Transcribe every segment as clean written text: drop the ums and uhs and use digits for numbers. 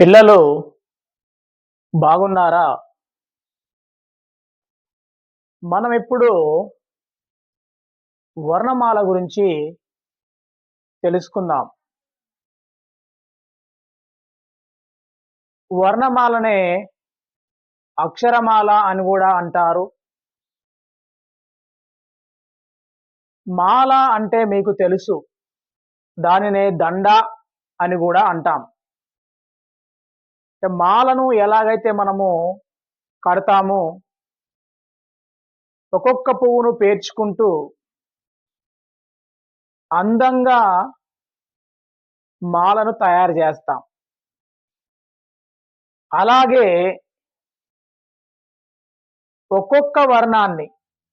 పిల్లలు బాగున్నారా? మనం ఇప్పుడు వర్ణమాల గురించి తెలుసుకుందాం. వర్ణమాలనే అక్షరమాల అని గూడా అంటారు. మాల అంటే మీకు తెలుసు. దానినే దండ అని గూడా అంటాం. మాలను ఎలాగైతే మనము కడతామో, ఒక్కొక్క పువ్వును పేర్చుకుంటూ అందంగా మాలను తయారు జేస్తాం. అలాగే ఒక్కొక్క వర్ణాన్ని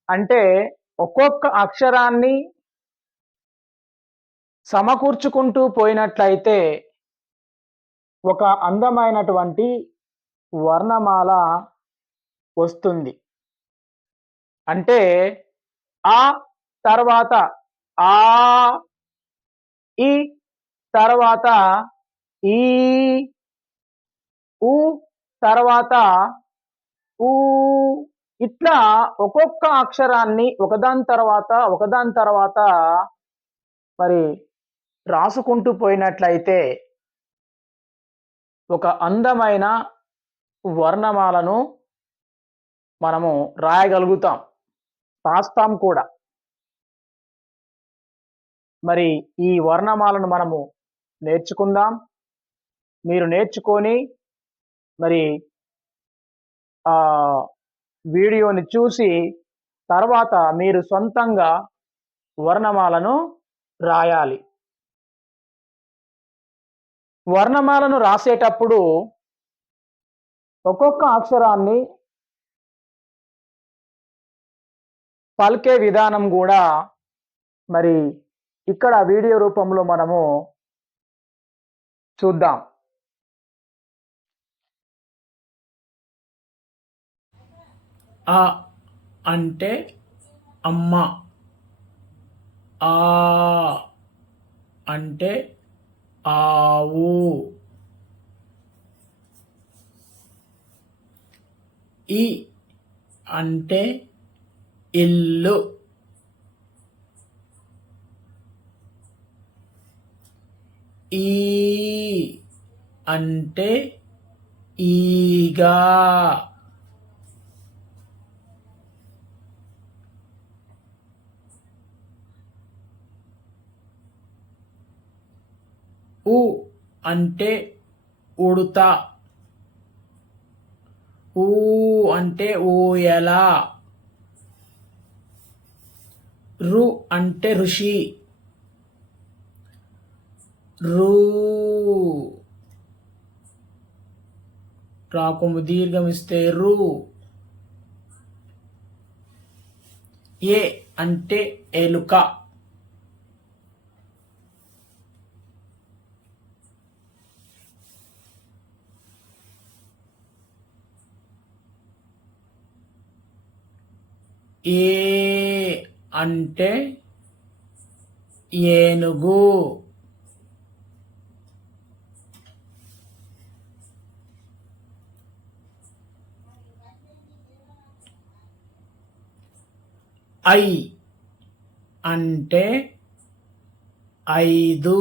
అంటే ఒక్కొక్క అక్షరాన్ని సమకూర్చుకుంటూ పోయినట్లయితే ఒక అందమైనటువంటి వర్ణమాల వస్తుంది. అంటే ఆ తర్వాత ఆ, ఈ తర్వాత ఈ, ఉ తర్వాత ఊ, ఇట్లా ఒక్కొక్క అక్షరాన్ని ఒకదాని తర్వాత మరి రాసుకుంటూ పోయినట్లయితే ఒక అందమైన వర్ణమాలను మనము రాయగలుగుతాం. రాస్తాం కూడా. మరి ఈ వర్ణమాలను మనము నేర్చుకుందాం. మీరు నేర్చుకొని మరి వీడియోని చూసి తర్వాత మీరు సొంతంగా వర్ణమాలను రాయాలి. వర్ణమాలను రాసేటప్పుడు ఒక్కొక్క అక్షరాన్ని పలికే విధానం కూడా మరి ఇక్కడ వీడియో రూపంలో మనము చూద్దాం. అ అంటే అమ్మ, ఆ అంటే ఆవు, ఇ అంటే ఇల్లు, ఈ అంటే ఈగ, ఉ అంటే ఉడుత, ఊ అంటే ఊయల, రు అంటే ఋషి, రూ రాకొమ్ము దీర్ఘమిస్తే రు, ఏ అంటే ఎలుక, ఏ అంటే ఏనుగు, ఐ అంటే ఐదు,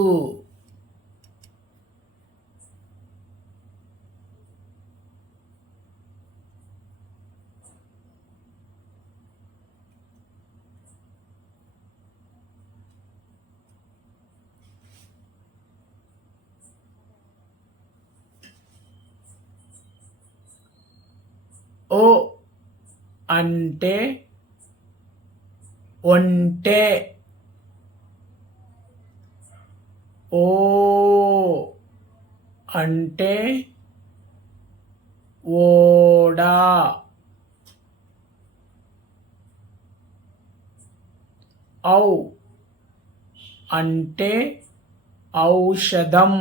ఓ అంటే ఒంటె, ఓ అంటే ఓడ, ఔ అంటే ఔషధం,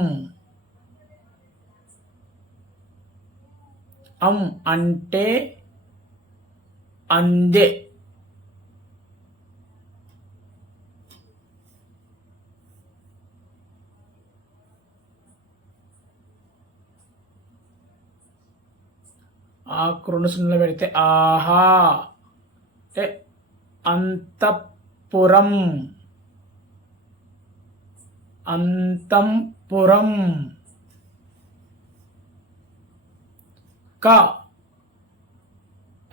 అంటే అందె, ఆకు రెండు సున్నలు పెడితే ఆహా. అంటే అంతఃపురం. అంతంపురం. క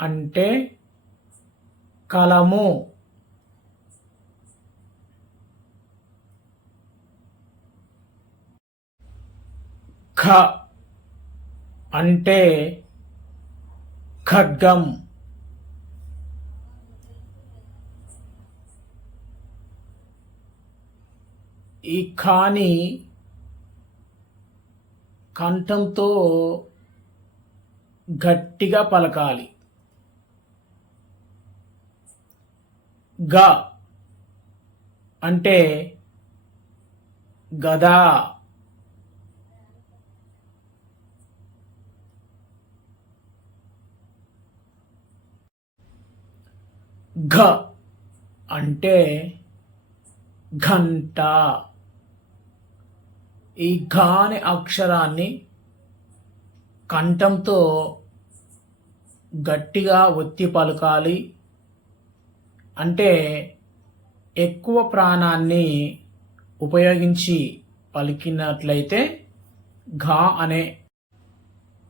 అంటే కలము. ఖ అంటే ఖడ్గం. ఈ ఖాని కంఠంతో గట్టిగా పలకాలి. గ అంటే గదా. ఘ అంటే ఘంట. ఈ ఘ అనే అక్షరాన్ని కంఠంతో గట్టిగా ఒత్తి పలకాలి. అంటే ఎక్కువ ప్రాణాన్ని ఉపయోగించి పలికినట్లయితే ఘ అనే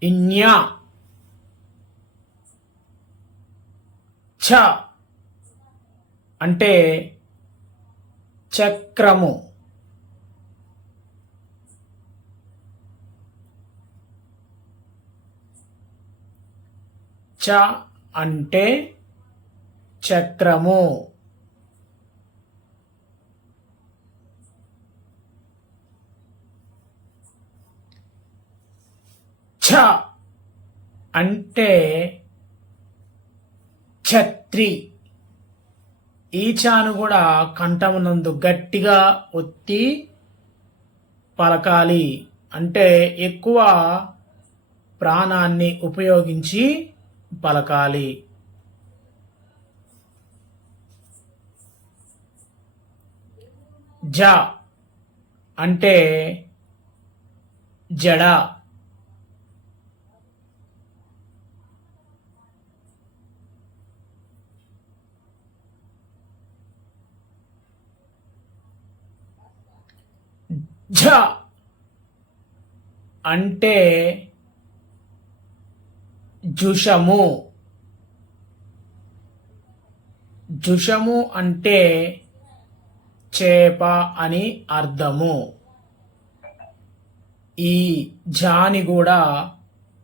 ఇన్య. ఛ అంటే చక్రము. చ అంటే చక్రము. ఛ అంటే ఛత్రి. ఈ చాను కూడా కంఠమునందు గట్టిగా ఒత్తి పలకాలి. అంటే ఎక్కువ ప్రాణాన్ని ఉపయోగించి పలకాలి. జ అంటే జడ. ఝ అంటే జుషము. జుషము అంటే చేప అని అర్థము. ఈ జాని కూడా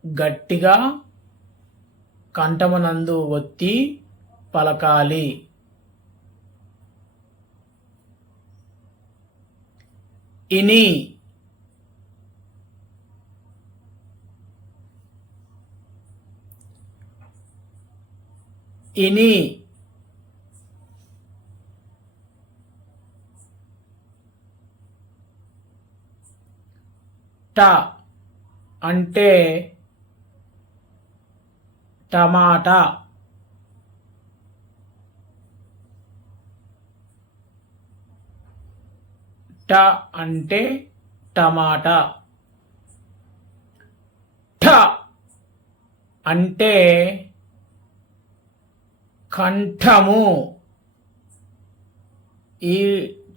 గట్టిగా కంఠమునందు ఒత్తి పలకాలి. ఇని ఇని ట అంటే టమాటా. ట అంటే టమాటా. ఠ అంటే కంఠము. ఈ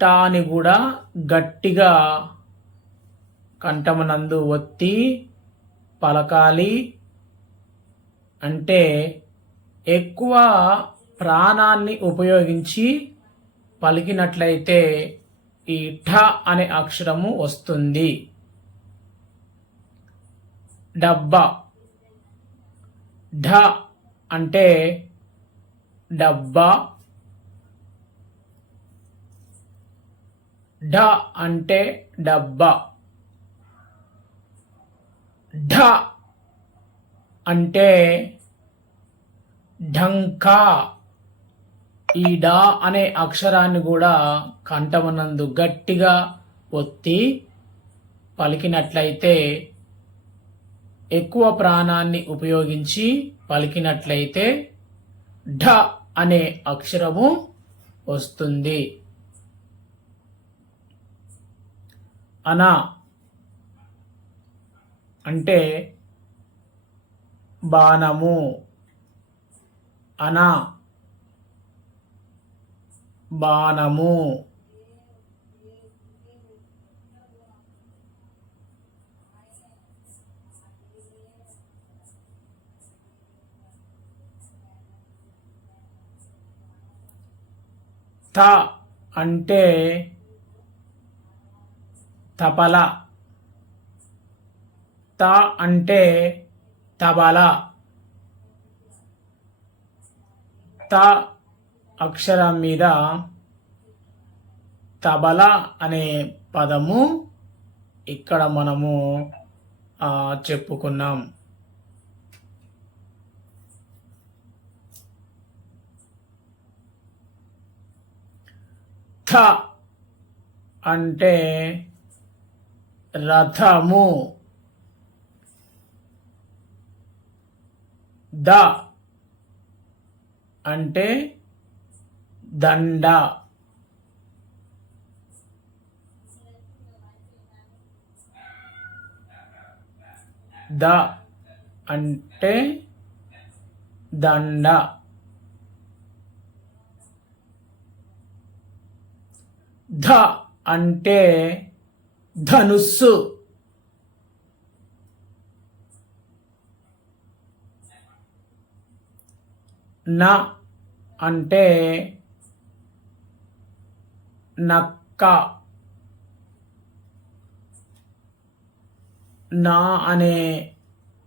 టాని కూడా గట్టిగా కంఠమునందు ఒత్తి పలకాలి. అంటే ఎక్కువ ప్రాణాన్ని ఉపయోగించి పలికినట్లయితే ఈ ఠ అనే అక్షరము వస్తుంది. డబ్బా. ఢ అంటే డబ్బా. ఢ అంటే డబ్బా. ఢ అంటే ఢంకా. ఈ డా అనే అక్షరాన్ని కూడా కంఠమునందు గట్టిగా ఒత్తి పలికినట్లయితే ఎక్కువ ప్రాణాన్ని ఉపయోగించి పలికినట్లయితే ఢ అనే అక్షరము వస్తుంది. అన అంటే బాణము అన బాణము త అంటే తపల త అంటే తబల త అక్షరం మీద తబల అనే పదము ఇక్కడ మనము చెప్పుకున్నాం. థ అంటే రథము. ద అంటే దండ. ద అంటే దండ. ధ అంటే ధనుస్సు. న అంటే నక్క. నా అనే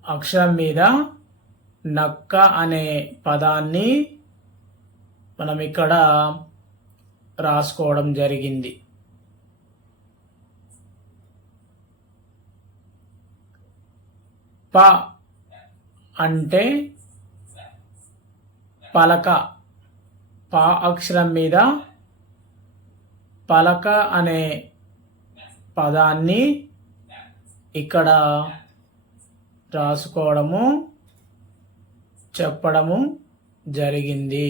అక్షరం మీద నక్క అనే పదాన్ని మనం ఇక్కడ రాసుకోవడం జరిగింది. ప అంటే పలక. ప అక్షరం మీద పలక అనే పదాన్ని ఇక్కడ రాసుకోవడము చెప్పడము జరిగింది.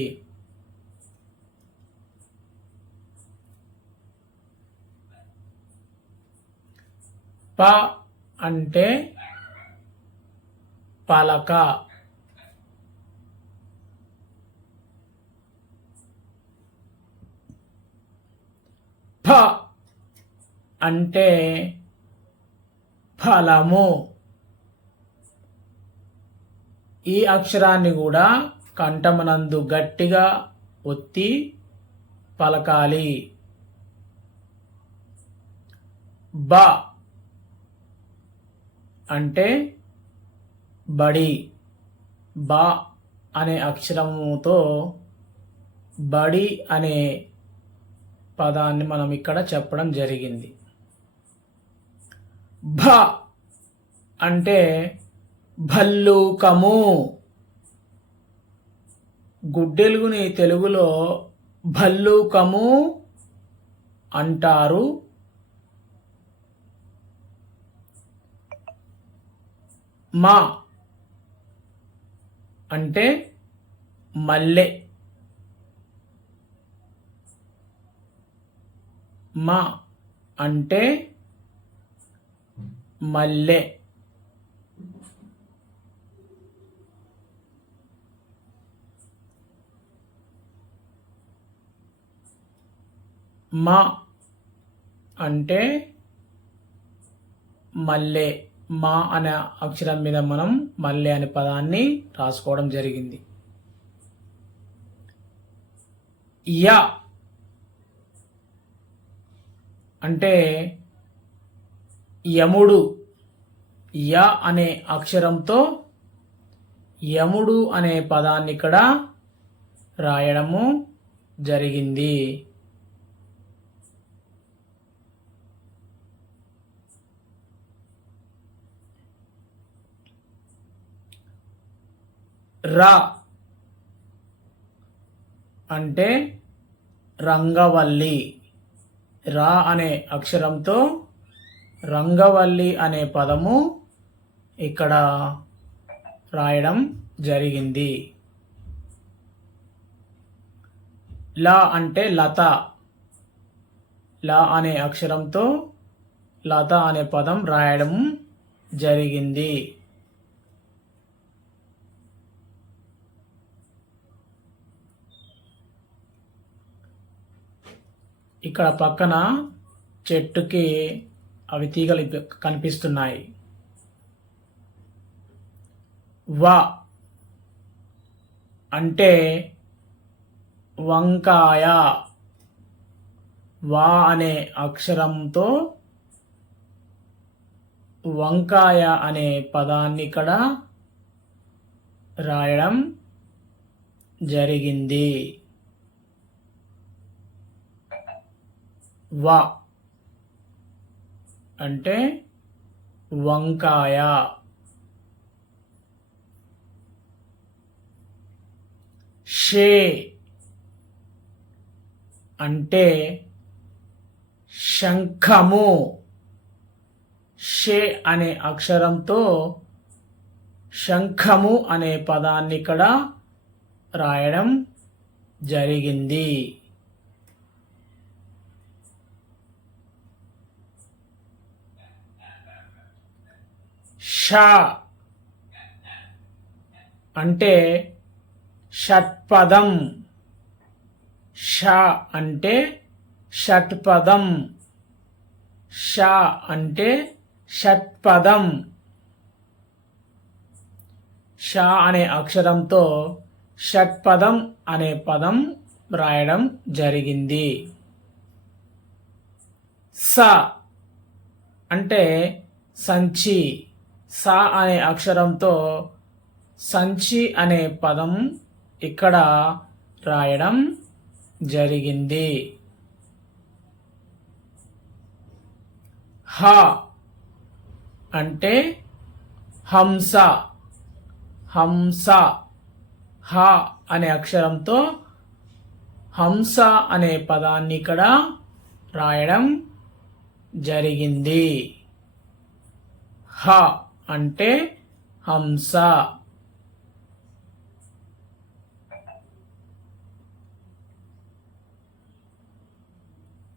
ప అంటే పలక. ఫ అంటే ఫలము. ఈ అక్షరాన్ని కూడా కంఠమునందు గట్టిగా ఒత్తి పలకాలి. బ అంటే బడి. బ అనే అక్షరముతో బడి అనే పదాన్ని మనం ఇక్కడ చెప్పడం జరిగింది. భ అంటే భల్లూకము. గుడ్డెలుగుని తెలుగులో భల్లూకము అంటారు. మా అంటే మల్లె. మా అంటే మల్లె. మా అంటే మల్లె. మా అనే అక్షరం మీద మనం మల్లె అనే పదాన్ని రాసుకోవడం జరిగింది. య అంటే యముడు. య అనే అక్షరంతో యముడు అనే పదాన్ని ఇక్కడ రాయడము జరిగింది. రా అంటే రంగవల్లి. రా అనే అక్షరంతో రంగవల్లి అనే పదము ఇక్కడ రాయడం జరిగింది. లా అంటే లత. లా అనే అక్షరంతో లత అనే పదం రాయడం జరిగింది. ఇక్కడ పక్కన చెట్టుకి అవి తీగలు కనిపిస్తున్నాయి. వ అంటే వంకాయ. వా అనే అక్షరంతో వంకాయ అనే పదాన్ని ఇక్కడ రాయడం జరిగింది. వ అంటే వంకాయ. షే అంటే శంఖము. షే అనే అక్షరంతో శంఖము అనే పదాన్ని ఇక్కడ రాయడం జరిగింది. ష అంటే షట్పదం. ష అంటే షట్పదం. ష అంటే షట్పదం. ష అనే అక్షరంతో షట్పదం అనే పదం రాయడం జరిగింది. స అంటే సంచి. స అనే అక్షరంతో సంచి అనే పదం ఇక్కడ రాయడం జరిగింది. హ అంటే హంస. హంస. హ అనే అక్షరంతో హంస అనే పదాన్ని ఇక్కడ రాయడం జరిగింది. హ అంటే హంస.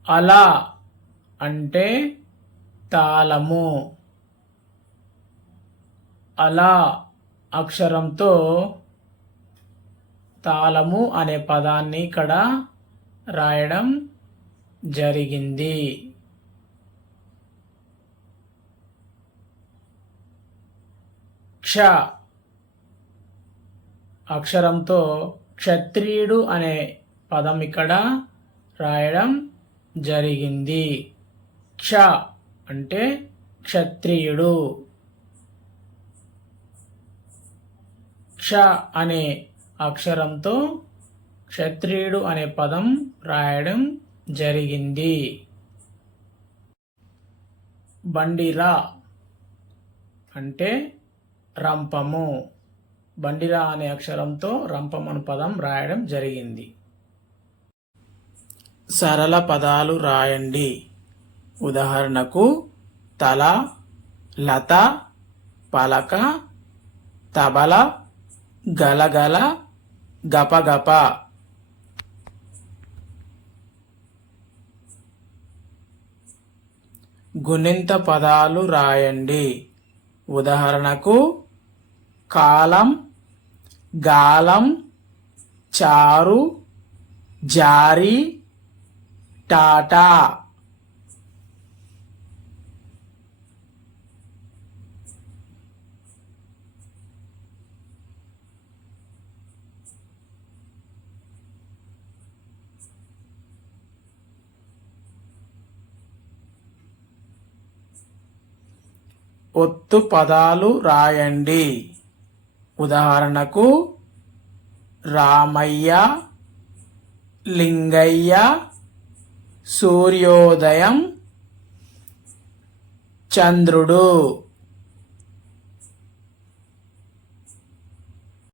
అల అంటే తాళము. అల అక్షరంతో తాళము అనే పదాన్ని ఇక్కడ రాయడం జరిగింది. క్ష అక్షరంతో క్షత్రియుడు అనే పదం ఇక్కడ రాయడం జరిగింది. క్ష అంటే క్షత్రియుడు. క్ష అనే అక్షరంతో క్షత్రియుడు అనే పదం రాయడం జరిగింది. బండిరా అంటే రంపము. బండిరా అనే అక్షరంతో రంపం అనే పదం రాయడం జరిగింది. సరళ పదాలు రాయండి. ఉదాహరణకు తల, లత, పలక, తబల, గలగల, గపగప. గుణింత పదాలు రాయండి. ఉదాహరణకు కాలం, గాలం, చారు, జారి, టాటా. ఒత్తు పదాలు రాయండి. ఉదాహరణకు రామయ్య, లింగయ్య, సూర్యోదయం, చంద్రుడు.